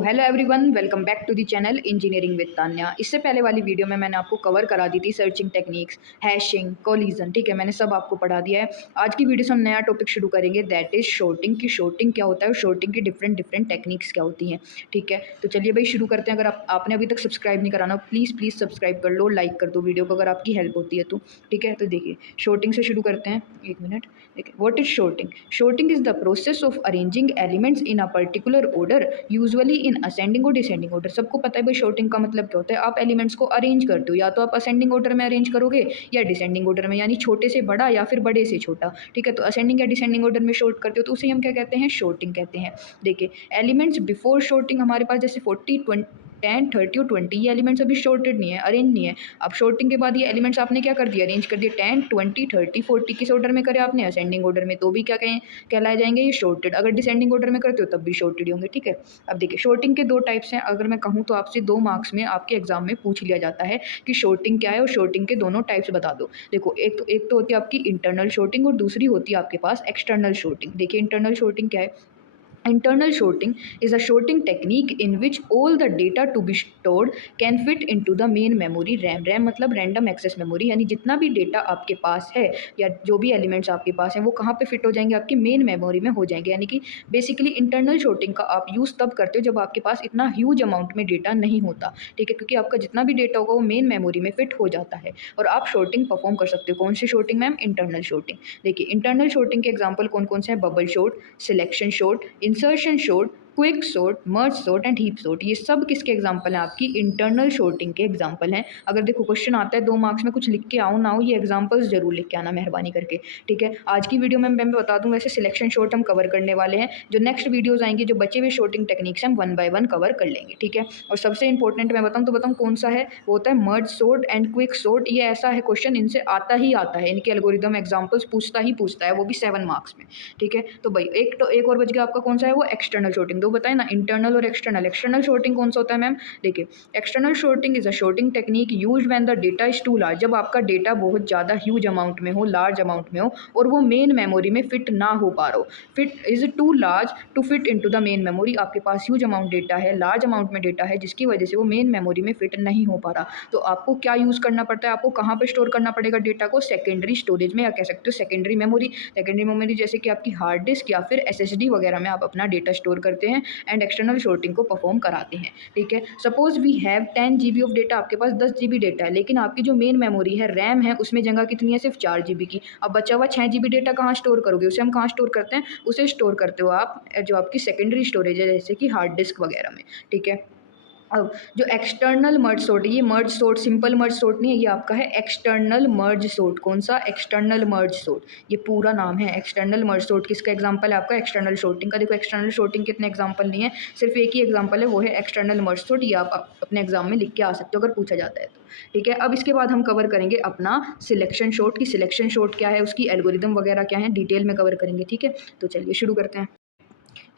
Hello everyone, welcome back to the channel engineering with Tanya. इससे पहले वाली वीडियो में मैंने आपको कवर करा दी थी सर्चिंग टेक्निक्स, हैशिंग, कोलिजन। ठीक है, मैंने सब आपको पढ़ा दिया है। आज की वीडियो से हम नया टॉपिक शुरू करेंगे, दैट इज शॉर्टिंग। की शॉर्टिंग क्या होता है और शॉर्टिंग की डिफरेंट डिफरेंट टेक्निक्स क्या होती हैं। ठीक है, तो चलिए भाई शुरू करते हैं। अगर आपने अभी तक सब्सक्राइब नहीं कराना, प्लीज़ सब्सक्राइब कर लो, लाइक कर दो वीडियो को अगर आपकी हेल्प होती है तो। ठीक है, तो देखिए शॉर्टिंग से शुरू करते हैं। एक मिनट। देखिए, what is sorting? Sorting is the process of arranging elements in a particular order, usually in ascending और डिसेंडिंग ऑर्डर। सबको पता है भाई शॉर्टिंग का मतलब क्या होता है। आप एलिमेंट्स को अरेंज करते हो, या तो आप असेंडिंग ऑर्डर में अरेंज करोगे या डिसेंडिंग ऑर्डर में, यानी छोटे से बड़ा या फिर बड़े से छोटा। ठीक है, तो असेंडिंग या डिसेंडिंग ऑर्डर में शॉर्ट करते हो तो उसे हम क्या कहते हैं? शॉर्टिंग कहते हैं। देखिए, एलिमेंट्स बिफोर शॉर्टिंग हमारे पास जैसे 40, 10, 30 और 20, ये एलिमेंट्स अभी शॉर्टेड नहीं है, अरेंज नहीं है। अब शॉर्टिंग के बाद ये एलिमेंट्स आपने क्या कर दिया? अरेंज कर दिए। 10, 20, 30, 40 किस ऑर्डर में करे आपने? असेंडिंग ऑर्डर में, तो भी क्या कहें, कहलाए जाएंगे ये शॉर्टेड। अगर डिसेंडिंग ऑर्डर में करते हो तब भी शॉर्टेड ही होंगे। ठीक है, अब देखिए शॉर्टिंग के दो टाइप्स हैं। अगर मैं कहूँ तो आपसे 2 मार्क्स में आपके एग्जाम में पूछ लिया जाता है कि शॉर्टिंग क्या है और शॉर्टिंग के दोनों टाइप्स बता दो। देखो, एक तो होती है आपकी इंटरनल शॉर्टिंग और दूसरी होती है आपके पास एक्सटर्नल शॉर्टिंग। देखिए इंटरनल शॉर्टिंग क्या है? Internal sorting is a sorting technique in which all the data to be stored can fit into the main memory RAM। RAM मतलब रैंडम एक्सेस मेमोरी, यानी जितना भी डेटा आपके पास है या जो भी एलिमेंट्स आपके पास हैं वो कहाँ पे फिट हो जाएंगे? आपकी मेन मेमोरी में हो जाएंगे। यानी कि बेसिकली इंटरनल sorting का आप यूज़ तब करते हो जब आपके पास इतना ह्यूज अमाउंट में डेटा नहीं होता। ठीक है, क्योंकि आपका जितना भी डेटा होगा वो मेन मेमोरी में फिट हो जाता है और आप शॉर्टिंग परफॉर्म कर सकते हो। कौन सी शॉर्टिंग मैम? Internal sorting. देखिए इंटरनल शॉर्टिंग के एग्जाम्पल कौन कौन से हैं? Bubble sort, selection sort, insertion sort, quick sort, merge sort and heap sort. ये सब किसके एग्जांपल हैं? आपकी इंटरनल शॉर्टिंग के एग्जांपल हैं। अगर देखो क्वेश्चन आता है 2 मार्क्स में, कुछ लिख के आओ ना हो, ये एग्जांपल्स जरूर लिख के आना मेहरबानी करके। ठीक है, आज की वीडियो में मैं बता दूं वैसे सिलेक्शन शॉर्ट हम कवर करने वाले हैं। जो नेक्स्ट वीडियोज आएंगी, जो बचे हुए शॉर्टिंग टेक्निक्स हम 1 बाय 1 कवर कर लेंगे। ठीक है, और सबसे इंपॉर्टेंट मैं बताऊँ तो बताऊँ कौन सा है? वो होता है मर्ज सॉर्ट एंड क्विक सॉर्ट। ये ऐसा है क्वेश्चन, इनसे आता ही आता है, इनके एल्गोरिदम एग्जाम्पल्स पूछता ही पूछता है, वो भी 7 मार्क्स में। ठीक है, तो भाई एक और बच गया आपका, कौन सा है वो? External sorting. दो बताए ना, इंटरनल और एक्सटर्नल। एक्सटर्नल शॉर्टिंग कौन सा होता है मैम? देखिए, external sorting is a sorting technique used when the data is too large. जब आपका डेटा बहुत ज़्यादा ह्यूज अमाउंट में हो, लार्ज अमाउंट में हो और वो मेन मेमोरी में फिट ना हो पा रहा हो। Fit is too large to fit into the main memory. आपके पास ह्यूज अमाउंट डेटा है, लार्ज अमाउंट में डेटा है, जिसकी वजह से वो मेन मेमोरी में फिट नहीं हो पा रहा। तो आपको क्या यूज़ करना पड़ता है? आपको कहाँ पर स्टोर करना पड़ेगा डेटा को? सेकेंडरी स्टोरेज में, या कह सकते हो सेकेंडरी मेमोरी। सेकेंडरी मेमोरी जैसे कि आपकी हार्ड डिस्क या फिर एसएसडी वगैरह में आप अपना डेटा स्टोर करते हैं एंड एक्सटर्नल शॉर्टिंग को परफॉर्म कराते हैं। ठीक है, suppose we have 10 GB of data, आपके पास 10 GB डेटा है, लेकिन आपकी जो मेन मेमोरी है, रैम है, उसमें जगह कितनी है? सिर्फ 4 GB की। अब बचा हुआ 6 GB डेटा कहाँ स्टोर करोगे? उसे हम कहाँ स्टोर करते हैं? उसे स्टोर करते हो आप जो आपकी सेकेंडरी स्टोरेज है, जैसे कि हार्ड डिस्क वगैरह में। ठीक है, अब जो एक्सटर्नल मर्ज सॉर्ट है, ये merge sort simple merge sort नहीं है, ये आपका है एक्सटर्नल मर्ज सॉर्ट। कौन सा? एक्सटर्नल मर्ज सॉर्ट, ये पूरा नाम है एक्सटर्नल मर्ज सॉर्ट। किसका एग्जांपल है आपका? एक्सटर्नल शॉर्टिंग का। देखो एक्सटर्नल शॉर्टिंग के इतने एग्जांपल नहीं है, सिर्फ एक ही एग्जांपल है, वो है एक्सटर्नल मर्ज सॉर्ट। ये आप अपने एग्जाम में लिख के आ सकते हो अगर पूछा जाता है तो। ठीक है, अब इसके बाद हम कवर करेंगे अपना सिलेक्शन शॉर्ट की सिलेक्शन शॉर्ट क्या है, उसकी एल्गोरिदम वगैरह क्या है, डिटेल में कवर करेंगे। ठीक है, तो चलिए शुरू करते हैं।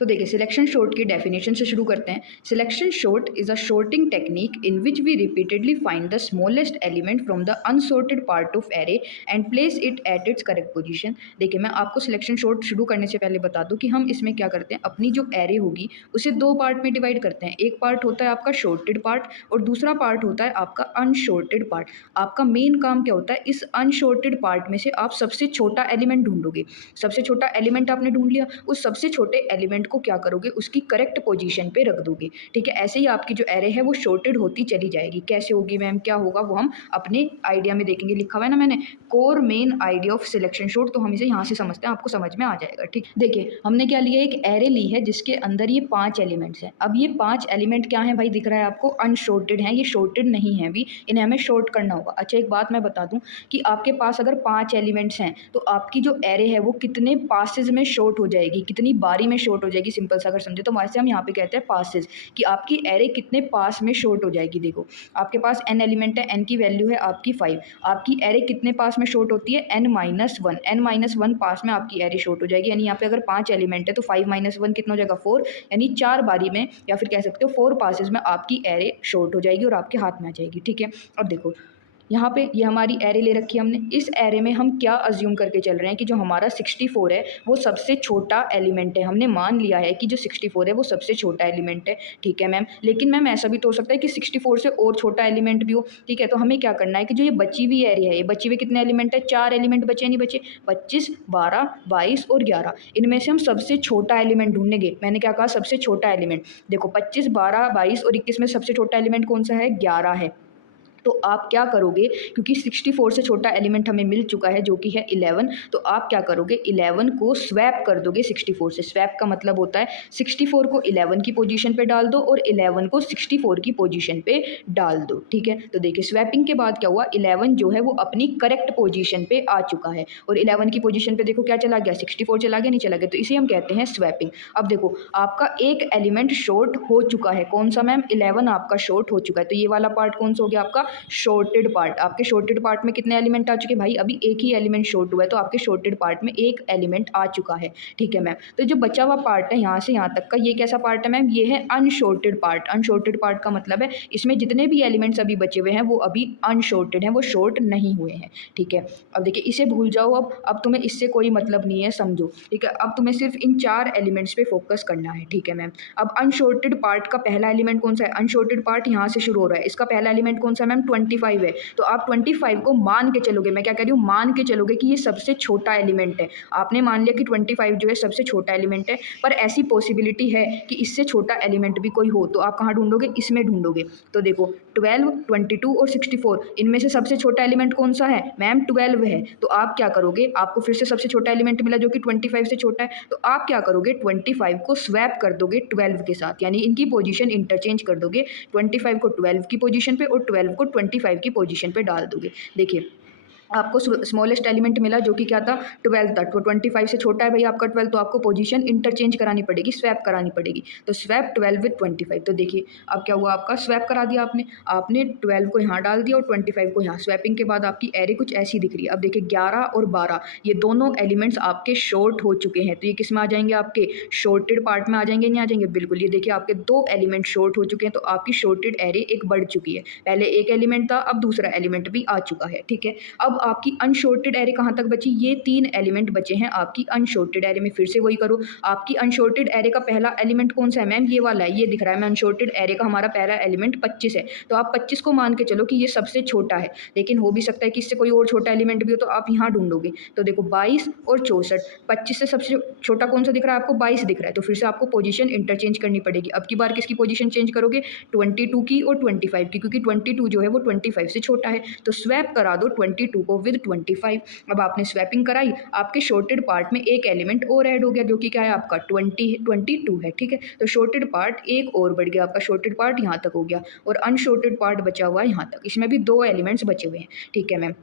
तो देखिए सिलेक्शन शॉर्ट की डेफिनेशन से शुरू करते हैं। Selection sort is a sorting technique in which we repeatedly find the smallest element from the unsorted part of array and place it at its correct position. देखिए मैं आपको सिलेक्शन शॉर्ट शुरू करने से पहले बता दूं कि हम इसमें क्या करते हैं, अपनी जो एरे होगी उसे 2 पार्ट में डिवाइड करते हैं। एक पार्ट होता है आपका शॉर्टेड पार्ट और दूसरा पार्ट होता है आपका अनशॉर्टेड पार्ट। आपका मेन काम क्या होता है? इस अनशॉर्टेड पार्ट में से आप सबसे छोटा एलिमेंट ढूंढोगे। सबसे छोटा एलिमेंट आपने ढूंढ लिया, उस सबसे छोटे एलिमेंट को क्या करोगे? उसकी करेक्ट पोजीशन पे रख दोगे। ठीक है, ऐसे ही आपकी जो एरे है वो शॉर्टेड होती चली जाएगी। कैसे होगी मैम, क्या होगा वो हम अपने आइडिया में देखेंगे। लिखा हुआ है ना मैंने, core main idea of selection short, तो हम इसे यहाँ से समझते हैं, आपको समझ में आ जाएगा। ठीक, देखिए हमने क्या लिया, एक एरे ली है जिसके अंदर ये 5 एलिमेंट्स हैं। अब ये 5 एलिमेंट क्या है भाई? दिख रहा है आपको, अनशॉर्टेड है, ये शॉर्टेड नहीं है अभी, इन्हें हमें शॉर्ट करना होगा। अच्छा एक बात मैं बता दूं कि आपके पास अगर 5 एलिमेंट्स हैं तो आपकी जो एरे है वो कितने पासेज में शॉर्ट हो जाएगी, कितनी बारी में शॉर्ट हो जाएगी। सिंपल सा अगर समझे तो वैसे हम यहाँ पे कहते हैं पासेज, कि आपकी एरे कितने पास में शॉर्ट हो जाएगी। देखो आपके पास n एलिमेंट है, n की वैल्यू है आपकी 5, आपकी एरे कितने पास में शॉर्ट होती है? n-1, n-1 पास में आपकी एरे शॉर्ट हो जाएगी। यानी यहाँ पे अगर 5 एलिमेंट है तो 5-1 कितना हो जाएगा? 4, यानी 4 बारी में या फिर कह सकते हो 4 पासेज में आपकी एरे शॉर्ट हो जाएगी और आपके हाथ में आ जाएगी। ठीक है, अब देखो यहाँ पे ये हमारी एरे ले रखी है हमने। इस एरे में हम क्या अज्यूम करके चल रहे हैं कि जो हमारा 64 है वो सबसे छोटा एलिमेंट है। हमने मान लिया है कि जो 64 है वो सबसे छोटा एलिमेंट है, ठीक है मैम। लेकिन मैम ऐसा भी तो हो सकता है कि 64 से और छोटा एलिमेंट भी हो, ठीक है। तो हमें क्या करना है कि जो ये बची हुई एरे है, ये बची हुई कितने एलिमेंट है, 4 एलिमेंट बचे नहीं बचे, 25, 12, 22 और 11। इनमें से हम सबसे छोटा एलिमेंट ढूंढेंगे। मैंने क्या कहा, सबसे छोटा एलिमेंट। देखो 25, 12, 22 और 21 में सबसे छोटा एलिमेंट कौन सा है, 11 है। तो आप क्या करोगे, क्योंकि 64 से छोटा एलिमेंट हमें मिल चुका है जो कि है 11, तो आप क्या करोगे, 11 को स्वैप कर दोगे 64 से। स्वैप का मतलब होता है 64 को 11 की पोजीशन पे डाल दो और 11 को 64 की पोजीशन पे डाल दो, ठीक है। तो देखिए स्वैपिंग के बाद क्या हुआ, 11 जो है वो अपनी करेक्ट पोजीशन पे आ चुका है और 11 की पोजीशन पे देखो क्या चला गया, 64 चला गया, नहीं चला गया, तो इसे हम कहते हैं स्वैपिंग। अब देखो आपका एक एलिमेंट शॉर्ट हो चुका है, कौन सा मैम, 11 आपका शॉर्ट हो चुका है। तो ये वाला पार्ट कौन सा हो गया आपका, शॉर्टेड पार्ट। आपके शॉर्टेड पार्ट में कितने एलिमेंट आ चुके हैं भाई, अभी एक ही एलिमेंट शॉर्ट हुआ है, तो आपके शॉर्टेड पार्ट में एक एलिमेंट आ चुका है, ठीक है मैम। तो जो बचा हुआ पार्ट है यहाँ से यहाँ तक का, ये कैसा पार्ट है मैम, ये है अनशॉर्टेड पार्ट। अनशॉर्टेड पार्ट का मतलब है इसमें जितने भी एलिमेंट्स अभी बचे हुए हैं वो अभी अनशॉर्टेड हैं, वो शॉर्ट नहीं हुए हैं, ठीक है। अब देखिए इसे भूल जाओ, अब तुम्हें इससे कोई मतलब नहीं है, समझो, ठीक है। अब तुम्हें सिर्फ इन 4 एलिमेंट्स पे फोकस करना है, ठीक है मैम। अब अनशॉर्टेड पार्ट का पहला एलिमेंट कौन सा है, अनशॉर्टेड पार्ट यहाँ से शुरू हो रहा है, इसका पहला एलिमेंट कौन सा है मैम, 25 है। तो आप 25 को मान के चलोगे, मैं क्या कह रही हूँ, मान के चलोगे कि ये सबसे छोटा एलिमेंट है। आपने मान लिया कि 25 जो है सबसे छोटा एलिमेंट है, पर ऐसी पॉसिबिलिटी है कि इससे छोटा एलिमेंट भी कोई हो, तो आप कहाँ ढूंढोगे, इसमें ढूंढोगे। तो देखो 12, 22 और 64, इनमें से सबसे छोटा एलिमेंट कौन सा है मैम, 12 है। तो आप क्या करोगे, आपको फिर से सबसे छोटा एलिमेंट मिला जो कि 25 से छोटा है, तो आप क्या करोगे, 25 को स्वैप कर दोगे 12 के साथ, यानी इनकी पोजीशन इंटरचेंज कर दोगे। 25 को 12 की पोजीशन पे और 12 को 25 की पोजीशन पे डाल दोगे। देखिए आपको स्मॉलेस्ट एलिमेंट मिला जो कि क्या था, 12 था। तो 25 से छोटा है भाई आपका 12, तो आपको पोजीशन इंटरचेंज करानी पड़ेगी, स्वैप करानी पड़ेगी। तो स्वैप 12 विद 25। तो देखिए अब क्या हुआ, आपका स्वैप करा दिया आपने 12 को यहाँ डाल दिया और 25 को यहाँ। स्वैपिंग के बाद आपकी एरे कुछ ऐसी दिख रही है। अब देखिए 11 और 12 ये दोनों एलिमेंट्स आपके शॉर्ट हो चुके हैं, तो ये किस में आ जाएंगे, आपके शॉर्टेड पार्ट में आ जाएंगे, नहीं आ जाएंगे, बिल्कुल। ये देखिए आपके 2 एलिमेंट शॉर्ट हो चुके हैं, तो आपकी शॉर्टेड एरे एक बढ़ चुकी है। पहले एक एलिमेंट था, अब दूसरा एलिमेंट भी आ चुका है, ठीक है। अब आपकी अनशॉर्टेड एरे कहाँ तक बची, ये 3 एलिमेंट बचे हैं आपकी अनशॉर्टेड एरे में। फिर से वही करो, आपकी अनशॉर्टेड एरे का पहला एलिमेंट कौन सा है मैम, ये वाला है, ये दिख रहा है। मैं अनशॉर्टेड एरे का हमारा पहला एलिमेंट 25 है, तो आप 25 को मान के चलो कि ये सबसे छोटा है, लेकिन हो भी सकता है कि इससे कोई और छोटा एलिमेंट भी हो, तो आप यहाँ ढूंढोगे। तो देखो 22 और 64, 25 से सबसे छोटा कौन सा दिख रहा है आपको, 22 दिख रहा है। तो फिर से आपको पोजीशन इंटरचेंज करनी पड़ेगी। अब की बार किसकी पोजीशन चेंज करोगे, 22 की और 25 की, क्योंकि 22 जो है वो 25 से छोटा है। तो स्वैप करा दो 22 को विद 25। अब आपने स्वैपिंग कराई, आपके शॉर्टेड पार्ट में एक एलिमेंट और ऐड हो गया जो कि क्या है आपका 22 है, ठीक है। तो शॉर्टेड पार्ट एक और बढ़ गया, आपका शॉर्टेड पार्ट यहाँ तक हो गया और अनशॉर्टेड पार्ट बचा हुआ है यहाँ तक। इसमें भी 2 एलिमेंट्स बचे हुए हैं, ठीक है मैम।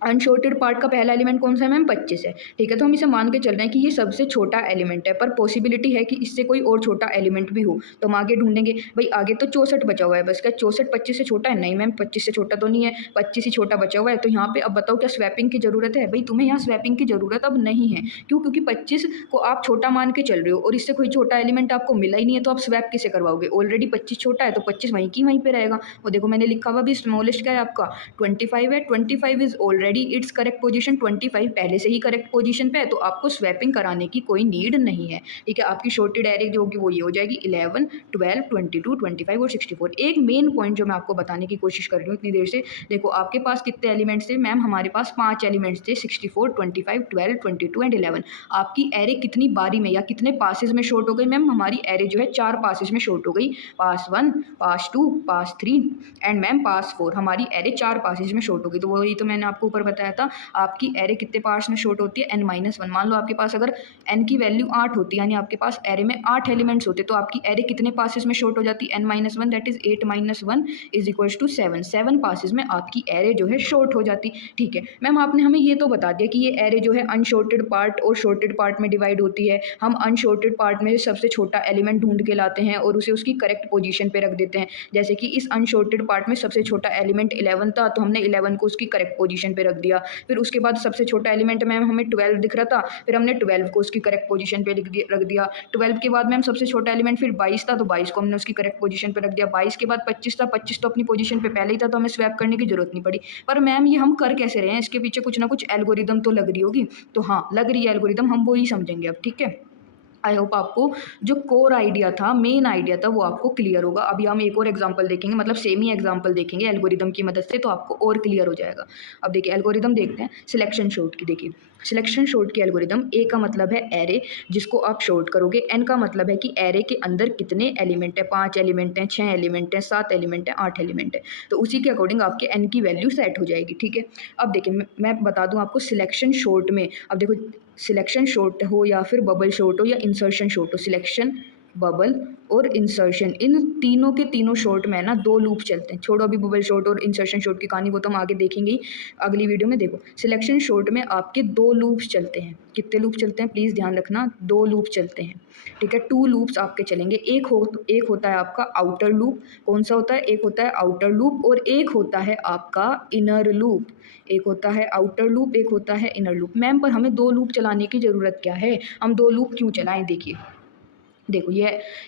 अनशॉर्टेड पार्ट का पहला एलिमेंट कौन सा है मैम, 25 है, ठीक है। तो हम इसे मान के चल रहे हैं कि ये सबसे छोटा एलिमेंट है, पर पॉसिबिलिटी है कि इससे कोई और छोटा एलिमेंट भी हो, तो हम आगे ढूंढेंगे। भाई आगे तो 64 बचा हुआ है बस, क्या 64 25 से छोटा है, नहीं मैम 25 से छोटा तो नहीं है, 25 ही छोटा बचा हुआ है। तो यहाँ पे अब बताओ क्या स्वैपिंग की जरूरत है, भाई तुम्हें यहाँ स्वैपिंग की जरूरत अब नहीं है। क्यों, क्योंकि 25 को आप छोटा मान के चल रहे हो और इससे कोई छोटा एलिमेंट आपको मिला ही नहीं है, तो आप स्वैप किसे करवाओगे, ऑलरेडी 25 छोटा है, तो 25 वहीं की वहीं पे रहेगा। वो देखो मैंने लिखा हुआ भी स्मॉलेस्ट क्या है आपका 25 है, 25 is already it's correct position, 25 पहले से ही करेक्ट पोजीशन पे है, तो आपको स्वैपिंग कराने की कोई नीड नहीं है, ठीक है। आपकी शॉर्टेड एरे जो होगी वो ये हो जाएगी 11, 12, 22, 25 और 64। एक मेन पॉइंट जो मैं आपको बताने की कोशिश कर रही हूँ इतनी देर से, देखो आपके पास कितने एलिमेंट्स थे मैम, हमारे पास 5 एलिमेंट्स थे, 64, 25, 12, 22 एंड 11। आपकी एरे कितनी बारी में या कितने पासेज में शॉर्ट हो गई मैम, हमारी एरे जो है 4 पासेज में शॉर्ट हो गई। पास 1, पास 2, पास 3 एंड मैम पास 4, हमारी एरे 4 पासेज में शॉर्ट हो गई। तो वही तो मैंने आपको ऊपर बताया था, आपकी एरे कितने पार्ट्स में शॉर्ट होती है, n-1। मान लो आपके पास अगर n की वैल्यू 8 होती है, यानी आपके पास एरे में 8 एलिमेंट्स होते, तो आपकी एरे कितने पासेस में शॉर्ट हो जाती है, n-1, that is 8 - 1 is equals to 7। 7 passes में आपकी एरे जो है शॉर्ट हो जाती, ठीक है मैम। आपने हमें ये तो बता दिया कि ये एरे जो है अनशॉर्टेड पार्ट और शॉर्टेड पार्ट में डिवाइड होती है। हम अनशॉर्टेड पार्ट में सबसे छोटा एलिमेंट ढूंढ के लाते हैं और उसे उसकी करेक्ट पोजीशन पे रख देते हैं। जैसे कि इस अनशॉर्टेड पार्ट में सबसे छोटा एलिमेंट 11 था, तो हमने 11 को उसकी करेक्ट पोजीशन पे रख दिया। फिर उसके बाद सबसे छोटा एलिमेंट मैम हमें 12 दिख रहा था, फिर हमने 12 को उसकी करेक्ट पोजीशन पे रख दिया। 12 के बाद मैम सबसे छोटा एलिमेंट फिर 22 था, तो 22 को हमने उसकी करेक्ट पोजीशन पे रख दिया। 22 के बाद 25 था, 25 तो अपनी पोजीशन पे पहले ही था, तो हमें स्वैप करने की जरूरत नहीं पड़ी। पर मैम ये हम कर कैसे रहे हैं, इसके पीछे कुछ ना कुछ एल्गोरिदम तो लग रही होगी। तो हाँ, लग रही है एल्गोरिदम, हम वो ही समझेंगे अब, ठीक है। आई होप आपको जो कोर आइडिया था, मेन आइडिया था, वो आपको क्लियर होगा। अभी हम एक और एग्जांपल देखेंगे, मतलब सेम ही एग्जांपल देखेंगे एल्गोरिदम की मदद से, तो आपको और क्लियर हो जाएगा। अब देखिए एल्गोरिदम देखते हैं सिलेक्शन शॉर्ट की। देखिए सिलेक्शन शॉर्ट की एल्गोरिदम, ए का मतलब है एरे जिसको आप शॉर्ट करोगे, एन का मतलब है कि एरे के अंदर कितने एलिमेंट है, 5 एलिमेंट हैं, 6 एलिमेंट हैं, 7 एलिमेंट हैं, 8 एलिमेंट है, तो उसी के अकॉर्डिंग आपके एन की वैल्यू सेट हो जाएगी, ठीक है। अब देखिए मैं बता दूं आपको सिलेक्शन शॉर्ट में, अब देखो सिलेक्शन शॉर्ट हो या फिर बबल शॉर्ट हो या इंसर्शन शॉर्ट हो, सिलेक्शन, बबल और इंसर्शन, इन तीनों के तीनों शॉर्ट में ना 2 लूप चलते हैं। छोड़ो अभी बबल शॉर्ट और इंसर्शन शॉर्ट की कहानी, वो तो हम आगे देखेंगे ही अगली वीडियो में। देखो सिलेक्शन शॉर्ट में आपके 2 लूप्स चलते हैं। कितने लूप चलते हैं प्लीज़ ध्यान रखना, 2 लूप चलते हैं, ठीक है। 2 लूप्स आपके चलेंगे। एक होता है आपका आउटर लूप। कौन सा होता है? एक होता है आउटर लूप और एक होता है आपका इनर लूप। एक होता है आउटर लूप, एक होता है इनर लूप। मैम पर हमें 2 लूप चलाने की ज़रूरत क्या है, हम 2 लूप क्यों चलाएं? देखिए देखो ये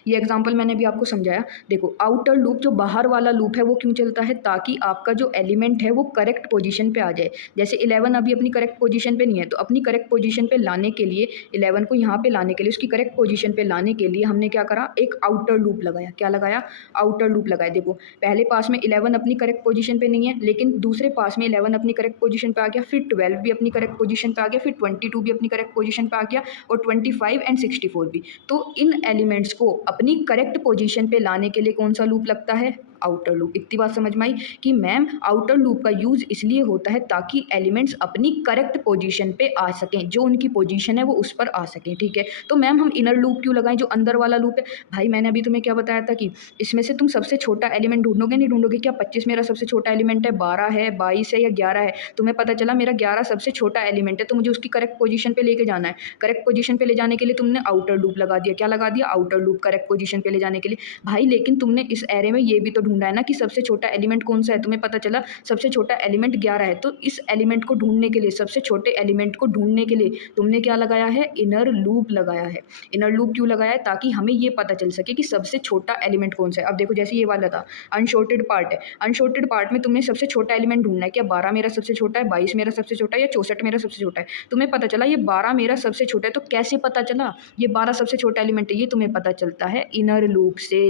एग्जांपल मैंने भी आपको समझाया। देखो आउटर लूप जो बाहर वाला लूप है वो क्यों चलता है, ताकि आपका जो एलिमेंट है वो करेक्ट पोजीशन पे आ जाए। जैसे 11 अभी अपनी करेक्ट पोजीशन पे नहीं है, तो अपनी करेक्ट पोजीशन पे लाने के लिए 11 को यहाँ पे लाने के लिए, उसकी करेक्ट पोजीशन पे लाने के लिए हमने क्या करा, एक आउटर लूप लगाया। क्या लगाया? आउटर लूप लगाया। देखो पहले पास में 11 अपनी करेक्ट पोजीशन पे नहीं है, लेकिन दूसरे पास में 11 अपनी करेक्ट पोजीशन पे आ गया, फिर 12 भी अपनी करेक्ट पोजीशन पे आ गया, फिर 22 भी अपनी करेक्ट पोजीशन पे आ गया, और 25 एंड 64 भी। तो इन एलिमेंट्स को अपनी करेक्ट पोजीशन पे लाने के लिए कौन सा लूप लगता है? Outer loop. इतनी बात समझ में आई कि मैम आउटर लूप का यूज इसलिए होता है ताकि एलिमेंट्स अपनी करेक्ट पोजीशन पे आ सकें, जो उनकी पोजीशन है वो उस पर आ सकें, ठीक है। तो मैम हम इनर लूप क्यों लगाएं, जो अंदर वाला लूप है? भाई मैंने अभी तुम्हें क्या बताया था कि इसमें से तुम सबसे छोटा एलिमेंट ढूंढोगे, नहीं ढूंढोगे क्या? 25 मेरा सबसे छोटा एलिमेंट है, 12 है, 22 है या 11 है? तुम्हें पता चला मेरा 11 सबसे छोटा एलिमेंट है, तो मुझे उसकी करेक्ट पोजीशन पे लेके जाना है। करेक्ट पोजीशन पे ले जाने के लिए तुमने आउटर लूप लगा दिया। क्या लगा दिया? आउटर लूप, करेक्ट पोजीशन पे ले जाने के लिए। भाई लेकिन तुमने इस एरे में ये भी तो ढूंढा है ना कि सबसे छोटा एलिमेंट कौन सा है। तुम्हें पता चला सबसे छोटा एलिमेंट 11 है, तो इस एलिमेंट को ढूंढने के लिए, सबसे छोटे एलिमेंट को ढूंढने के लिए तुमने क्या लगाया है? इनर लूप लगाया है। इनर लूप क्यों लगाया है? ताकि हमें ये पता चल सके कि सबसे छोटा एलिमेंट कौन सा है। अब देखो जैसे ये वाला था, अनशॉर्टेड पार्ट है, अनशॉर्टेड पार्ट में तुमने सबसे छोटा एलिमेंट ढूंढना है। क्या 12 मेरा सबसे छोटा है, 22 मेरा सबसे छोटा है, या 64 मेरा सबसे छोटा है? तुम्हें पता चला ये 12 मेरा सबसे छोटा है। तो कैसे पता चला ये 12 सबसे छोटा एलिमेंट है? ये तुम्हें पता चलता है इनर लूप से,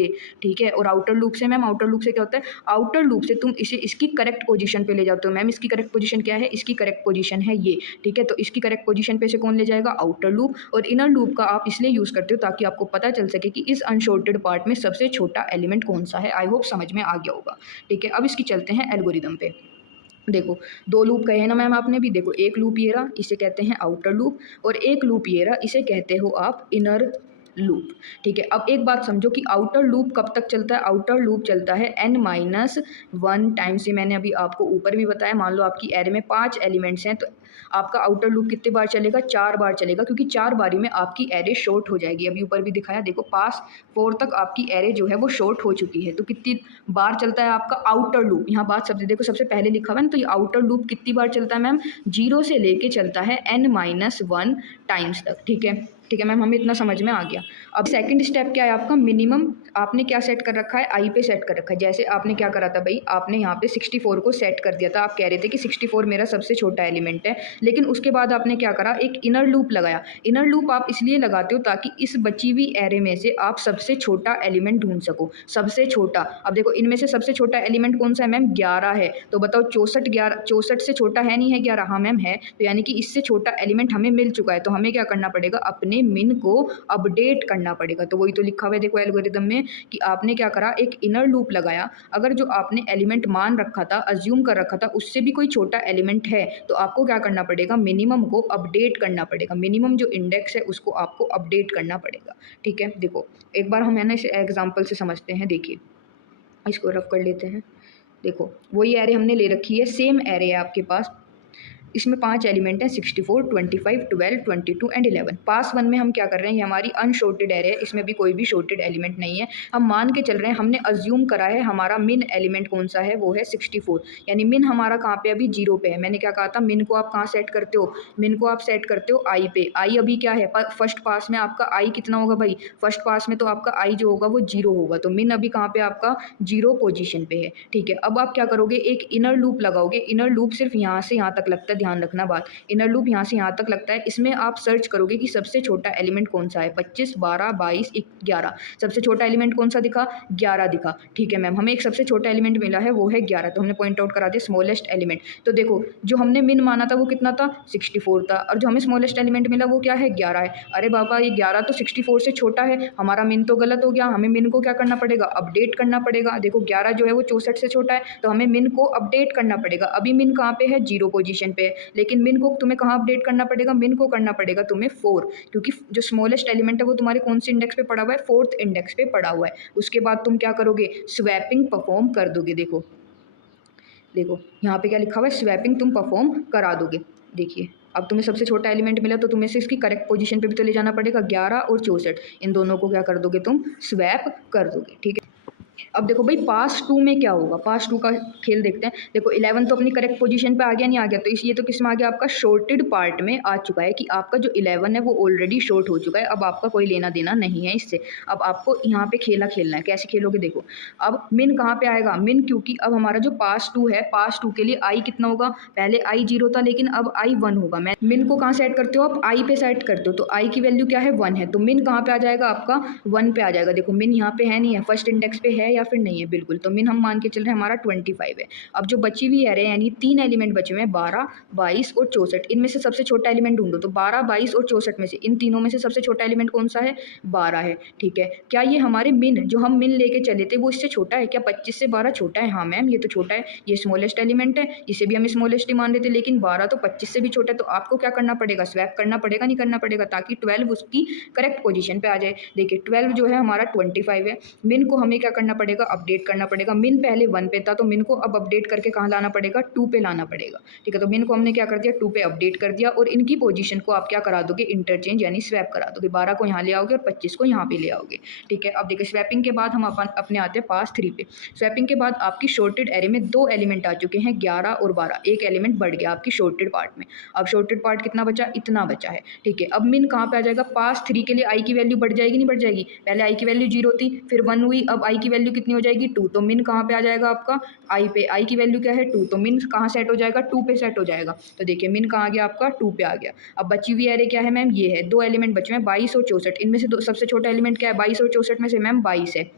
ठीक है। और आउटर लूप से मैम, आउटर लूप से क्या होता है? आउटर लूप से तुम इसे इसकी करेक्ट पोजीशन पे ले जाते हो। मैम इसकी करेक्ट पोजीशन क्या है? इसकी करेक्ट पोजीशन है ये, ठीक है। तो इसकी करेक्ट पोजीशन पे से कौन ले जाएगा? Outer loop. और इनर लूप का आप इसलिए यूज करते हो ताकि आपको पता चल सके कि इस अनशॉर्टेड पार्ट में सबसे छोटा एलिमेंट कौन सा है। आई होप समझ में आ गया होगा, ठीक है। अब इसकी चलते हैं एल्गोरिदम पे। देखो 2 लूप कहे हैं ना मैम आपने भी। देखो एक लूप ये रहा, इसे कहते हैं आउटर लूप, और एक लूप ये रहा, इसे कहते हो आप इनर लूप, ठीक है। अब एक बात समझो कि आउटर लूप कब तक चलता है? आउटर लूप चलता है n-1 टाइम्स। से मैंने अभी आपको ऊपर भी बताया, मान लो आपकी एरे में 5 एलिमेंट्स हैं, तो आपका आउटर लूप कितने बार चलेगा? 4 बार चलेगा, क्योंकि 4 बारी में आपकी एरे शॉर्ट हो जाएगी। अभी ऊपर भी दिखाया, देखो पास 4 तक आपकी एरे जो है वो शॉर्ट हो चुकी है। तो कितनी बार चलता है आपका आउटर लूप? यहाँ बात सबसे देखो, सबसे पहले लिखा हुआ है ना, तो ये आउटर लूप कितनी बार चलता है मैम? 0 से लेके चलता है n-1 टाइम्स तक, ठीक है। ठीक है मैम, हमें इतना समझ में आ गया। अब सेकंड स्टेप क्या है आपका? मिनिमम आपने क्या सेट कर रखा है? आई पे सेट कर रखा है। जैसे आपने क्या करा था भाई, आपने यहाँ पे 64 को सेट कर दिया था। आप कह रहे थे कि 64 मेरा सबसे छोटा एलिमेंट है, लेकिन उसके बाद आपने क्या करा? एक इनर लूप लगाया। इनर लूप आप इसलिए लगाते हो ताकि इस बची हुई एरे में से आप सबसे छोटा एलिमेंट ढूंढ सको। सबसे छोटा, अब देखो इनमें से सबसे छोटा एलिमेंट कौन सा है मैम? 11 है। तो बताओ 64 से छोटा है नहीं है 11? हाँ मैम है। तो यानी कि इससे छोटा एलिमेंट हमें मिल चुका है, तो हमें क्या करना पड़ेगा? अपने मिन को अपडेट करना पड़ेगा। तो वही तो लिखा हुआ है देखो एल्गोरिदम में कि आपने क्या करा? एक इनर लूप लगाया। अगर जो आपने एलिमेंट मान रखा था, अज्यूम कर रखा था, उससे भी कोई छोटा एलिमेंट है, तो आपको क्या करना पड़ेगा? मिनिमम को अपडेट करना पड़ेगा। मिनिमम जो इंडेक्स है उसको आपको अपडेट करना पड़ेगा, ठीक है। देखो एक बार हम है ना इसे एग्जाम्पल से समझते हैं। देखिए इसको रफ कर लेते हैं। देखो वही एरे हमने ले रखी है, सेम एरे है आपके पास, इसमें 5 एलिमेंट हैं 64, 25, 12, 22 एंड 11। पास 1 में हम क्या कर रहे हैं, ये हमारी अनशॉर्टेड एरे है, इसमें भी कोई भी शॉर्टेड एलिमेंट नहीं है। हम मान के चल रहे हैं, हमने अज्यूम करा है हमारा मिन एलिमेंट कौन सा है, वो है 64, यानी मिन हमारा कहाँ पे अभी 0 पे है। मैंने क्या कहा था, मिन को आप कहाँ सेट करते हो, मिन को आप सेट करते हो आई पे। आई अभी क्या है, फर्स्ट पास में आपका आई कितना होगा भाई, फर्स्ट पास में तो आपका आई जो होगा वो 0 होगा, तो मिन अभी कहाँ पे आपका 0 पोजीशन पे है। ठीक है, अब आप क्या करोगे, एक इनर लूप लगाओगे। इनर लूप सिर्फ यहाँ से यहाँ तक लगता है, ध्यान रखना बात, इनर लूप यहाँ से यहाँ तक लगता है। इसमें आप सर्च करोगे कि सबसे छोटा एलिमेंट कौन सा है, 25, 12, 22, 11। सबसे छोटा एलिमेंट कौन सा दिखा, 11 दिखा। ठीक है मैम, हमें एक सबसे छोटा एलिमेंट मिला है, वो है 11, तो हमने पॉइंट आउट करा दिया स्मॉलेस्ट एलिमेंट। तो देखो जो हमने मिन माना था वो कितना था, 64 था, और जो हमें स्मॉलेस्ट एलिमेंट मिला वो क्या है, 11 है। अरे बाबा ये 11 तो 64 से छोटा है, हमारा मिन तो गलत हो गया। हमें मिन को क्या करना पड़ेगा, अपडेट करना पड़ेगा। देखो 11 जो है वो 64 से छोटा है, तो हमें मिन को अपडेट करना पड़ेगा। अभी मिन कहाँ पे है, 0 पोजीशन पे है, लेकिन मिन को तुम्हें कहाँ अपडेट करना पड़ेगा, मिन को करना पड़ेगा तुम्हें 4, क्योंकि जो स्मॉलेस्ट एलिमेंट है वो तुम्हारे कौन से इंडेक्स पे पड़ा हुआ है, 4th इंडेक्स पे पड़ा हुआ है। उसके बाद तुम क्या करोगे, स्वैपिंग परफॉर्म कर दोगे। देखो देखो यहाँ पे क्या लिखा हुआ है, स्वैपिंग तुम परफॉर्म करा दोगे। देखिए अब तुम्हें सबसे छोटा एलिमेंट मिला, तो तुम्हें से इसकी करेक्ट पोजीशन पे भी तो ले जाना पड़ेगा। 11 और 64, इन दोनों को क्या कर दोगे, तुम स्वैप कर दोगे। ठीक है, अब देखो भाई पास 2 में क्या होगा, पास 2 का खेल देखते हैं। देखो 11 तो अपनी करेक्ट पोजीशन पे आ गया, नहीं आ गया, तो इस ये तो किस में आ गया, आपका शॉर्टेड पार्ट में आ चुका है, कि आपका जो 11 है वो ऑलरेडी शॉर्ट हो चुका है। अब आपका कोई लेना देना नहीं है इससे। अब आपको यहाँ पे खेला खेलना है, कैसे खेलोगे देखो। अब मिन कहाँ पे आएगा, मिन क्योंकि अब हमारा जो पास 2 है, पास 2 के लिए आई कितना होगा, पहले आई 0 था लेकिन अब आई 1 होगा। मैं मिन को कहाँ सेट करते हो, आप आई पे सेट करते हो, तो आई की वैल्यू क्या है, 1 है, तो मिन कहाँ पे आ जाएगा, आपका 1 पे आ जाएगा। देखो मिन यहाँ पे है नहीं है, फर्स्ट इंडेक्स पे है या फिर नहीं है, बिल्कुल, तो मिन हम मान के चल रहे हैं हमारा 25 है। अब जो बची हुई एरे यानी 3 एलिमेंट बचे हुए हैं, 12, 22 और 64, इनमें से सबसे छोटा एलिमेंट ढूंढो। तो 12, 22 और 64 में से इन तीनों में से सबसे छोटा एलिमेंट कौन सा है, 12 है। ठीक है, क्या ये हमारे मिन जो हम मिन लेके चले थे वो इससे छोटा है क्या, 25 से 12 छोटा है, हाँ मैम ये तो छोटा है, ये स्मॉलेस्ट एलिमेंट है, इसे भी हम स्मॉलेस्ट ही मान रहे थे, लेकिन 12 तो 25 से भी छोटा है। तो आपको क्या करना पड़ेगा, स्वैप करना पड़ेगा, नहीं करना पड़ेगा, ताकि 12 उसकी करेक्ट पोजीशन पे आ जाए। देखिए 12 जो है हमारा 25 है, मिन को हमें क्या करना पड़ेगा, अपडेट करना पड़ेगा। मिन पहले 1 पे था, तो मिन को अब अपडेट करके कहाँ लाना पड़ेगा, 2 पे लाना पड़ेगा। ठीक है, तो मिन को हमने क्या कर दिया, 2 पे अपडेट कर दिया, और इनकी पोजीशन को आप क्या करा दोगे, इंटरचेंज यानी स्वैप करा दोगे। 12 को यहाँ ले आओगे और 25 को यहाँ पे ले आओगे। ठीक है, अब देखिए स्वैपिंग के बाद हम अपने आते हैं पास 3 पे। स्वैपिंग के बाद आपकी शॉर्टेड एरे में 2 एलिमेंट आ चुके हैं, 11 और 12, एक एलिमेंट बढ़ गया आपकी शॉर्टेड पार्ट में। अब शॉर्टेड पार्ट कितना बचा, इतना बचा है। ठीक है, अब मिन कहाँ पे आ जाएगा, पास 3 के लिए आई की वैल्यू बढ़ जाएगी, नहीं बढ़ जाएगी, पहले आई की वैल्यू 0 थी, फिर 1 हुई, अब आई की वैल्यू कितनी हो जाएगी, 2, तो मिन कहाँ पे आ जाएगा आपका, आई पे। आई की वैल्यू क्या है, 2, तो मिन कहाँ सेट हो जाएगा, 2 पे सेट हो जाएगा। तो देखिए मिन कहाँ आ गया आपका, 2 पे आ गया। अब बची हुई एरे क्या है मैम, ये है, 2 एलिमेंट बचे हैं 22 और 64, इनमें से सबसे छोटा एलिमेंट क्या है, 22 और 64 में से मैम 22 है।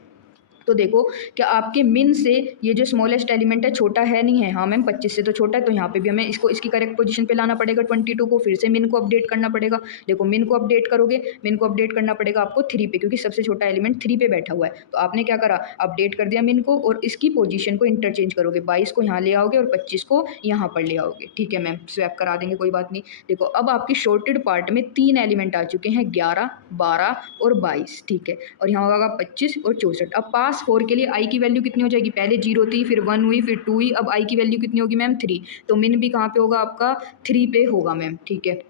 तो देखो क्या आपके मिन से ये जो स्मॉलेस्ट एलिमेंट है छोटा है, नहीं है, हाँ मैम 25 से तो छोटा है, तो यहाँ पे भी हमें इसको इसकी करेक्ट पोजीशन पे लाना पड़ेगा 22 को, फिर से मिन को अपडेट करना पड़ेगा। देखो मिन को अपडेट करोगे, मिन को अपडेट करना पड़ेगा आपको 3 पे, क्योंकि सबसे छोटा एलिमेंट 3 पे बैठा हुआ है। तो आपने क्या करा, अपडेट कर दिया मिन को, और इसकी पोजीशन को इंटरचेंज करोगे, 22 को यहाँ ले आओगे और 25 को यहाँ पर ले आओगे। ठीक है मैम, स्वैप करा देंगे, कोई बात नहीं। देखो अब आपकी शॉर्टेड पार्ट में 3 एलिमेंट आ चुके हैं, 11, 12 और 22। ठीक है, और यहाँ होगा 25 और 64। अब पास 4 के लिए आई की वैल्यू कितनी हो जाएगी, पहले 0 थी, फिर 1 हुई, फिर 2 हुई, अब आई की वैल्यू कितनी होगी मैम, 3, तो मिन भी कहाँ पे होगा आपका, 3 पे होगा मैम। ठीक है,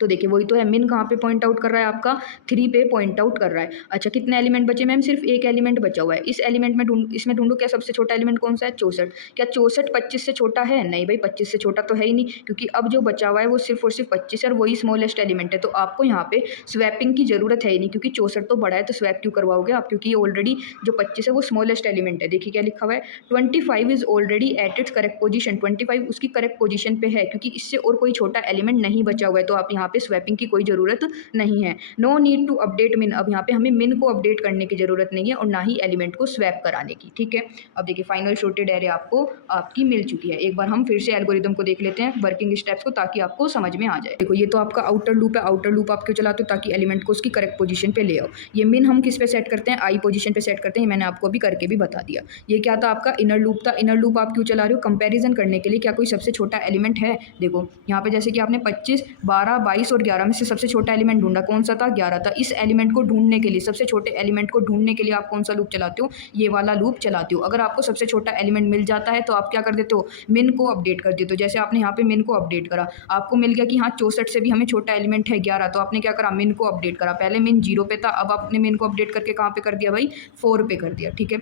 तो देखिए वही तो है, मिन कहाँ पे पॉइंट आउट कर रहा है आपका, 3 पे पॉइंट आउट कर रहा है। अच्छा कितने एलिमेंट बचे मैम, सिर्फ एक एलिमेंट बचा हुआ है। इस एलिमेंट में इसमें ढूंढो क्या सबसे छोटा एलिमेंट कौन सा है, 64। क्या 64 25 से छोटा है, नहीं भाई 25 से छोटा तो है ही नहीं, क्योंकि अब जो बचा हुआ है वो सिर्फ और सिर्फ 25 है, और वही स्मॉलेस्ट एलिमेंट है। तो आपको यहाँ पे स्वैपिंग की जरूरत है ही नहीं, क्योंकि 64 तो बड़ा है, तो स्वैप क्यों करवाओगे आप, क्योंकि ये ऑलरेडी जो 25 है वो स्मॉलेस्ट एलिमेंट है। देखिए क्या लिखा हुआ है, 25 is already eight its correct position, 25 उसकी करेक्ट पोजीशन पे है, क्योंकि इससे और कोई छोटा एलिमेंट नहीं बचा हुआ है। तो आप यहाँ पे स्वैपिंग की कोई जरूरत नहीं है। नो नीड टू अपडेट मिन, अब यहाँ पे हमें मिन को अपडेट करने की जरूरत नहीं है, और ना ही एलिमेंट को स्वैप कराने की। ठीक है, अब देखिए फाइनल शॉर्टेड एरे आपको आपकी मिल चुकी है। एक बार हम फिर से एल्गोरिदम को देख लेते हैं, वर्किंग स्टेप्स को, ताकि आपको समझ में आ जाए। देखो ये तो आपका आउटर लूप है, आउटर लूप आप क्यों चलाते हो, ताकि एलिमेंट को उसकी करेक्ट पोजीशन पे ले आओ। ये मिन हम किस पे सेट करते हैं, आई पोजीशन पे सेट करते हैं, मैंने आपको अभी करके भी बता दिया। ये क्या था आपका इनर लूप था, इनर लूप आप क्यों चला रहे हो, कंपैरिजन करने के लिए, क्या कोई सबसे छोटा एलिमेंट है। देखो यहाँ पे जैसे कि आपने 25, 12, 22 और 11 में से सबसे छोटा एलिमेंट ढूंढा, कौन सा था? 11 था। इस एलिमेंट को ढूंढने के लिए, सबसे छोटे एलिमेंट को ढूंढने के लिए आप कौन सा लूप चलाते हो? ये वाला लूप चलाते हो। अगर आपको सबसे छोटा एलिमेंट मिल जाता है तो आप क्या कर देते हो? मिन को अपडेट कर देते हो। जैसे आपने यहाँ पे मिन को अपडेट करा, आपको मिल गया कि हाँ 64 से भी हमें छोटा एलिमेंट है 11, तो आपने क्या करा? मिन को अपडेट करा। पहले मिन 0 पे था, अब आपने मिन को अपडेट करके कहाँ पे कर दिया भाई? 4 पे कर दिया। ठीक है,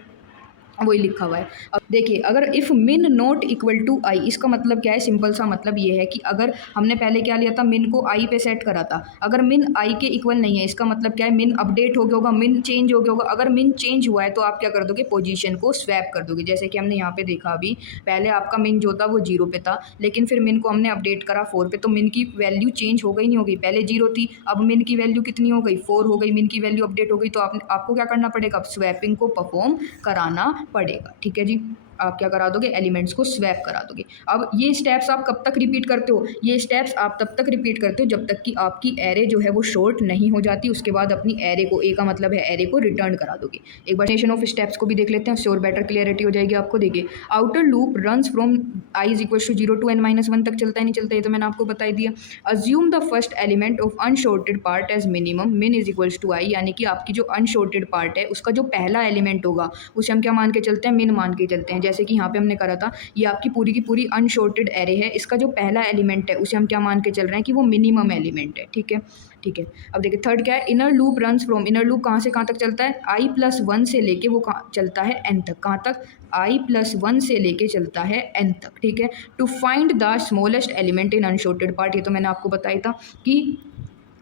वही लिखा हुआ है। अब देखिए, अगर इफ़ मिन नॉट इक्वल टू आई, इसका मतलब क्या है? सिंपल सा मतलब ये है कि अगर हमने पहले क्या लिया था? मिन को आई पे सेट करा था। अगर मिन आई के इक्वल नहीं है, इसका मतलब क्या है? मिन अपडेट हो गया होगा, मिन चेंज हो गया होगा। अगर मिन चेंज हुआ है तो आप क्या कर दोगे? पोजीशन को स्वैप कर दोगे। जैसे कि हमने यहाँ पे देखा अभी, पहले आपका मिन जो था वो 0 पे था, लेकिन फिर मिन को हमने अपडेट करा 4 पे, तो मिन की वैल्यू चेंज हो गई नहीं हो गई? पहले 0 थी, अब मिन की वैल्यू कितनी हो गई? 4 हो गई। मिन की वैल्यू अपडेट हो गई, तो आपको क्या करना पड़ेगा? अब स्वैपिंग को परफॉर्म कराना पड़ेगा। ठीक है जी, आप क्या करा दोगे? एलिमेंट्स को स्वैप करा दोगे। अब ये स्टेप्स आप कब तक रिपीट करते हो? ये स्टेप्स आप तब तक रिपीट करते हो जब तक कि आपकी एरे जो है वो शॉर्ट नहीं हो जाती। उसके बाद अपनी एरे को, ए का मतलब है एरे को, रिटर्न करा दोगे। एक बार डेफिनेशन ऑफ स्टेप्स को भी देख लेते हैं, उससे और बेटर क्लियरिटी हो जाएगी आपको। देखिए, outer loop runs from I is equal to 0 to n-1 तक चलता है, नहीं चलता? ये तो मैंने आपको बता ही दिया। Assume the first element of unsorted part as minimum, min is equals to i, यानी कि आपकी जो अनशॉर्टेड पार्ट है उसका जो पहला एलिमेंट होगा उसे हम क्या मान के चलते हैं? मिन मान के चलते हैं। जैसे कि यहाँ पे हमने करा था, ये आपकी पूरी की पूरी अनशॉर्टेड एरे है, इसका जो पहला एलिमेंट है उसे हम क्या मान के चल रहे हैं? कि वो मिनिमम एलिमेंट है। ठीक है, ठीक है। अब देखिए थर्ड क्या है? Inner loop runs from, inner loop कहाँ से कहाँ तक चलता है? i+1 से लेके वो कहाँ चलता है? n तक। कहाँ तक? i+1 से लेके चलता है n तक। ठीक है, to find the smallest element in unsorted part, ये तो मैंने आपको बताया था कि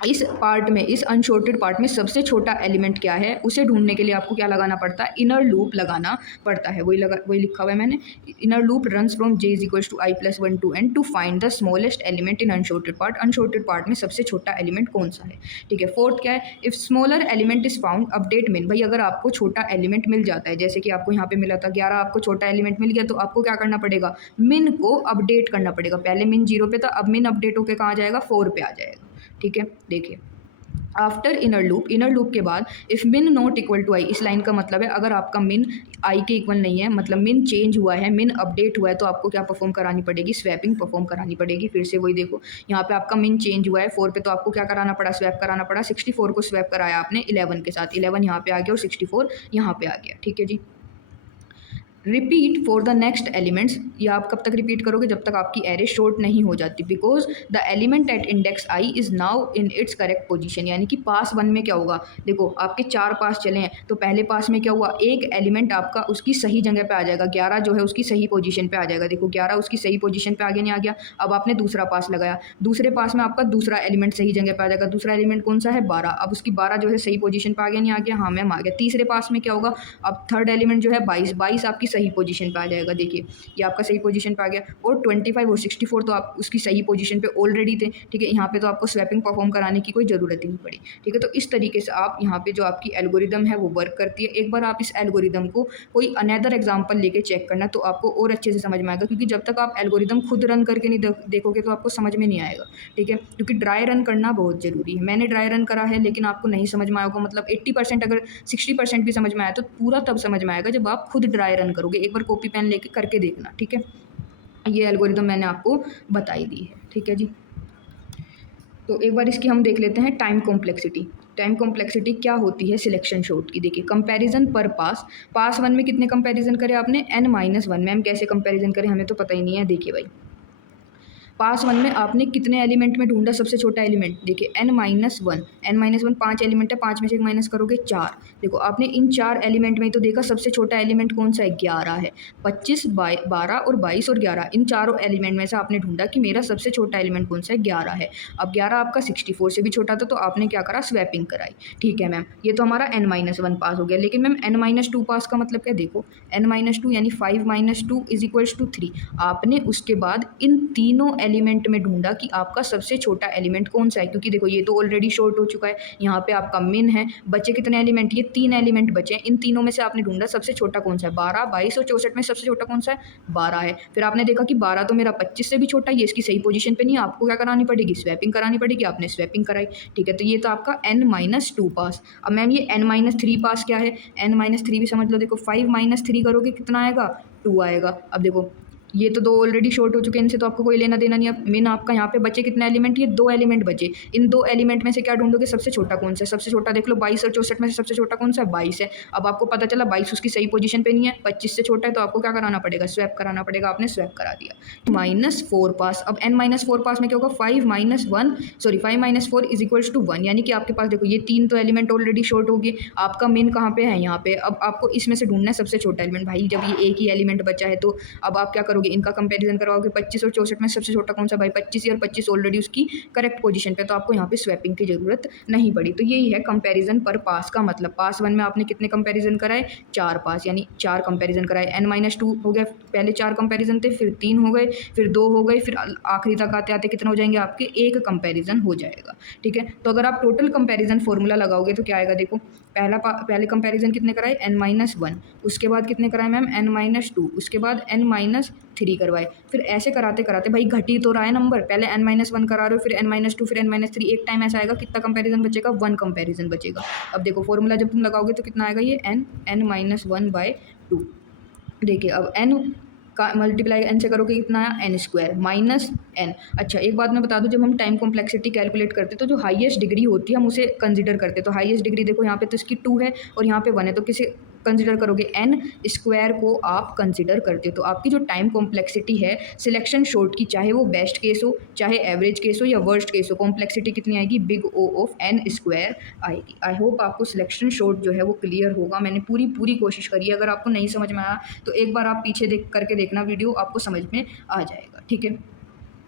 इस पार्ट में, इस अनशॉर्टेड पार्ट में सबसे छोटा एलिमेंट क्या है उसे ढूंढने के लिए आपको क्या लगाना पड़ता है? इनर लूप लगाना पड़ता है। वही लिखा हुआ है मैंने, inner loop runs from j is equals to i+1 to n to find the smallest element in unsorted part. Unsorted part में सबसे छोटा एलिमेंट कौन सा है? ठीक है, फोर्थ क्या है? If smaller element is found update मिन, भाई अगर आपको छोटा एलिमेंट मिल जाता है, जैसे कि आपको यहाँ पे मिला था 11, आपको छोटा एलिमेंट मिल गया, तो आपको क्या करना पड़ेगा? मिन को अपडेट करना पड़ेगा। पहले मिन 0 पे था, अब मिन अपडेट होकर कहाँ जाएगा? 4 पे आ जाएगा। ठीक है, देखिए after inner loop, inner loop के बाद इफ़ मिन नॉट इक्वल टू आई, इस लाइन का मतलब है अगर आपका मिन आई के इक्वल नहीं है, मतलब मिन चेंज हुआ है, मिन अपडेट हुआ है, तो आपको क्या परफॉर्म करानी पड़ेगी? स्वैपिंग परफॉर्म करानी पड़ेगी। फिर से वही देखो, यहाँ पे आपका मिन चेंज हुआ है 4 पे, तो आपको क्या कराना पड़ा? स्वैप कराना पड़ा। 64 को स्वैप कराया आपने 11 के साथ, 11 यहाँ पे आ गया और 64 यहाँ पे आ गया। ठीक है जी, repeat for the next elements, ये आप कब तक रिपीट करोगे? जब तक आपकी एरे शॉर्ट नहीं हो जाती। Because the element at index I is now in its correct position, यानी कि पास 1 में क्या होगा? देखो आपके 4 पास चले हैं, तो पहले पास में क्या हुआ? एक एलिमेंट आपका उसकी सही जगह पे आ जाएगा, 11 जो है उसकी सही पोजीशन पे आ जाएगा। देखो 11 उसकी सही पोजीशन पे आगे नहीं आ गया। अब आपने दूसरा पास लगाया, दूसरे पास में आपका दूसरा एलिमेंट सही जगह पे आ जाएगा। दूसरा एलिमेंट कौन सा है? 12, अब उसकी 12 जो है सही पोजीशन पे आ गया नहीं आ गया? हाँ मैम आ गया। तीसरे पास में क्या होगा? अब थर्ड एलिमेंट जो है 22, 22 आपकी सही पोजीशन पे आ जाएगा। देखिए ये आपका सही पोजीशन पे आ गया, और 25 और 64 तो आप उसकी सही पोजीशन पे ऑलरेडी थे। ठीक है, यहाँ पे तो आपको स्वैपिंग परफॉर्म कराने की कोई ज़रूरत ही नहीं पड़ी। ठीक है, तो इस तरीके से आप यहाँ पे जो आपकी एल्गोरिदम है वो वर्क करती है। एक बार आप इस एल्गोरिदम को कोई अनदर एग्जाम्पल लेके चेक करना, तो आपको और अच्छे से समझ में आएगा, क्योंकि जब तक आप एल्गोरिदम खुद रन करके नहीं देखोगे तो आपको समझ में नहीं आएगा। ठीक है, क्योंकि ड्राई रन करना बहुत ज़रूरी है। मैंने ड्राई रन करा है, लेकिन आपको नहीं समझ में आएगा, मतलब 80%, अगर 60% भी समझ में आया तो पूरा तब समझ में आएगा जब आप खुद ड्राई रन करोगे। एक बार कॉपी पेन लेके करके देखना। ठीक है, ये एल्गोरिदम मैंने आपको बताई दी है। ठीक है जी, तो एक बार इसकी हम देख लेते हैं टाइम कॉम्प्लेक्सिटी। टाइम कॉम्प्लेक्सिटी क्या होती है सिलेक्शन शॉर्ट की? देखिए, कंपैरिजन पर पास, पास 1 में कितने कंपैरिजन करे आपने? n-1। मैम कैसे कंपैरिजन करें, हमें तो पता ही नहीं है। देखिए भाई, पास 1 में आपने कितने एलिमेंट में ढूंढा सबसे छोटा एलिमेंट? देखिए n-1, n-1 5 एलिमेंट है, 5 में से एक माइनस करोगे 4। देखो आपने इन 4 एलिमेंट में तो देखा सबसे छोटा एलिमेंट कौन सा है? 11 है। 25, 12 और 22 और 11, इन चारों एलिमेंट में से आपने ढूंढा कि मेरा सबसे छोटा एलिमेंट कौन सा है? 11 है। अब 11 आपका 64 से भी छोटा था, तो आपने क्या करा? स्वैपिंग कराई। ठीक है मैम, ये तो हमारा n-1 पास हो गया। लेकिन मैम n-2 पास का मतलब क्या? देखो n-2 यानी 5 - 2 इज इक्वल्स टू 3। आपने उसके बाद इन तीनों एलिमेंट में ढूंढा कि आपका सबसे छोटा एलिमेंट कौन सा है, क्योंकि देखो ये तो ऑलरेडी शॉर्ट हो चुका है। यहाँ पे आपका मिन है, बचे कितने एलिमेंट? ये 3 एलिमेंट बचे हैं। इन तीनों में से आपने ढूंढा सबसे छोटा कौन सा है? 12, 22 और 64 में सबसे छोटा कौन सा है? 12 है। फिर आपने देखा कि 12 तो मेरा 25 से भी छोटा है, ये इसकी सही पोजीशन पे नहीं है, आपको क्या करानी पड़ेगी? स्वैपिंग करानी पड़ेगी। आपने स्वैपिंग कराई। ठीक है, तो ये तो आपका n-2 पास। अब मैम ये n-3 पास क्या है? n-3 भी समझ लो। देखो 5 - 3 करोगे कितना आएगा? 2 आएगा। अब देखो ये तो 2 ऑलरेडी शॉर्ट हो चुके हैं, इनसे तो आपको कोई लेना देना नहीं। अब मेन आपका यहाँ पे बचे कितने एलिमेंट, ये 2 एलिमेंट बचे। इन 2 एलिमेंट में से क्या ढूंढोगे, सबसे छोटा कौन सा है? सबसे छोटा देख लो 22 और 64 में से सबसे छोटा कौन सा है, 22 है। अब आपको पता चला 22 उसकी सही पोजीशन पे नहीं है, 25 से छोटा है, तो आपको क्या कराना पड़ेगा, स्वैप कराना पड़ेगा। आपने स्वैप करा दिया। -4 पास, अब n-4 पास में क्या होगा, 5 - 4 इज इक्वल्स टू 1, यानी कि आपके पास देखो ये 3 तो एलिमेंट ऑलरेडी शॉर्ट हो गए। आपका मेन कहाँ पे है, यहाँ पे। अब आपको इसमें से ढूंढना है सबसे छोटा एलिमेंट। भाई जब ये एक ही एलिमेंट बचा है तो अब आप क्या करोगे, इनका कंपैरिजन करवाओगे। 25 और 64 में सबसे छोटा कौन सा, भाई 25 ही, और 25 ऑलरेडी उसकी करेक्ट पोजीशन पे, तो आपको यहाँ पे स्वैपिंग की जरूरत नहीं पड़ी। तो यही है कंपैरिजन पर पास का मतलब। पास 1 में आपने कितने कंपैरिजन कराए, 4 पास, यानी 4 कंपैरिजन कराए। n-2 हो गया, पहले 4 कंपैरिजन थे, फिर 3 हो गए, फिर 2 हो गए, फिर आखिरी तक आते आते कितने हो जाएंगे आपके, 1 कंपैरिजन हो जाएगा। ठीक है, तो अगर आप टोटल कंपैरिजन फॉर्मूला लगाओगे तो क्या आएगा, देखो पहले कंपैरिजन कितने कराए, n-1, उसके बाद कितने कराए मैम, n-2, उसके बाद n-3 करवाए। फिर ऐसे कराते कराते भाई घट ही तो रहा है नंबर, पहले n-1 करा रहे हो, फिर n-2, फिर n-3, एक टाइम ऐसा आएगा कितना कंपैरिजन बचेगा, 1 कंपैरिजन बचेगा। अब देखो फॉर्मूला जब तुम लगाओगे तो कितना आएगा, ये n-1/2। देखिए अब n का मल्टीप्लाई n से करोगे कितना आया, n² माइनस n। अच्छा एक बात मैं बता दूं, जब हम टाइम कॉम्प्लेक्सिटी कैलकुलेट करते तो जो हाईएस्ट डिग्री होती है हम उसे कंसीडर करते। तो हाईएस्ट डिग्री देखो यहाँ पे तो इसकी 2 है और यहाँ पे 1 है, तो किसे कंसीडर करोगे, n² को आप कंसीडर करते हो। तो आपकी जो टाइम कॉम्प्लेक्सिटी है सिलेक्शन शॉर्ट की, चाहे वो बेस्ट केस हो, चाहे एवरेज केस हो या वर्स्ट केस हो, कॉम्प्लेक्सिटी कितनी आएगी, बिग O ऑफ n² आएगी। आई होप आपको सिलेक्शन शॉर्ट जो है वो क्लियर होगा। मैंने पूरी कोशिश करी है। अगर आपको नहीं समझ में आया तो एक बार आप पीछे देख करके देखना वीडियो, आपको समझ में आ जाएगा। ठीक है,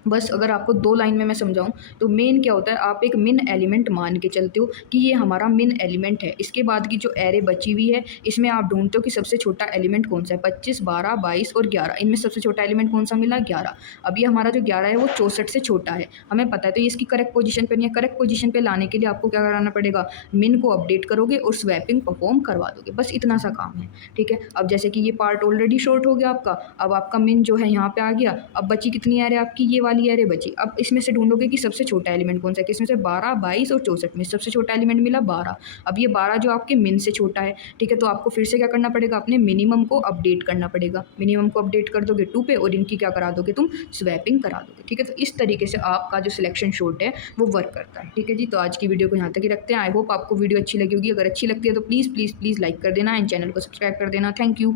बस अगर आपको 2 लाइन में मैं समझाऊँ तो मेन क्या होता है, आप एक मिन एलिमेंट मान के चलते हो कि ये हमारा मिन एलिमेंट है। इसके बाद की जो एरे बची हुई है इसमें आप ढूंढते हो कि सबसे छोटा एलिमेंट कौन सा है, 25, 12, 22 और 11, इनमें सबसे छोटा एलिमेंट कौन सा मिला, 11। अब ये हमारा जो 11 है वो 64 से छोटा है, हमें पता है। तो ये इसकी करेक्ट पोजीशन पे नहीं है। करेक्ट पोजीशन पे लाने के लिए आपको क्या कराना पड़ेगा, मिन को अपडेट करोगे और स्वैपिंग परफॉर्म करवा दोगे, बस इतना सा काम है। ठीक है, अब जैसे कि ये पार्ट ऑलरेडी शॉर्ट हो गया आपका, अब आपका मिन जो है यहाँ पे आ गया। अब बची कितनी एरे आपकी, ये वाली एरे बची। अब इसमें से ढूंढोगे कि सबसे छोटा एलिमेंट कौन सा है, किसमें से, 12, 22 और 64 में सबसे छोटा एलिमेंट मिला 12। अब ये 12 जो आपके मिन से छोटा है। ठीक है, तो आपको फिर से क्या करना पड़ेगा, अपने मिनिमम को अपडेट करना पड़ेगा। मिनिमम को अपडेट कर दोगे 2 पे और इनकी क्या करा दोगे तुम, स्वैपिंग करा दोगे। ठीक है, तो इस तरीके से आपका जो सिलेक्शन शॉर्ट है वो वर्क करता है। ठीक है जी, तो आज की वीडियो को यहाँ तक ही रखते हैं। आई होप आपको वीडियो अच्छी लगी होगी। अगर अच्छी लगती है तो प्लीज़ प्लीज़ प्लीज़ लाइक कर देना एंड चैनल को सब्सक्राइब कर देना। Thank you.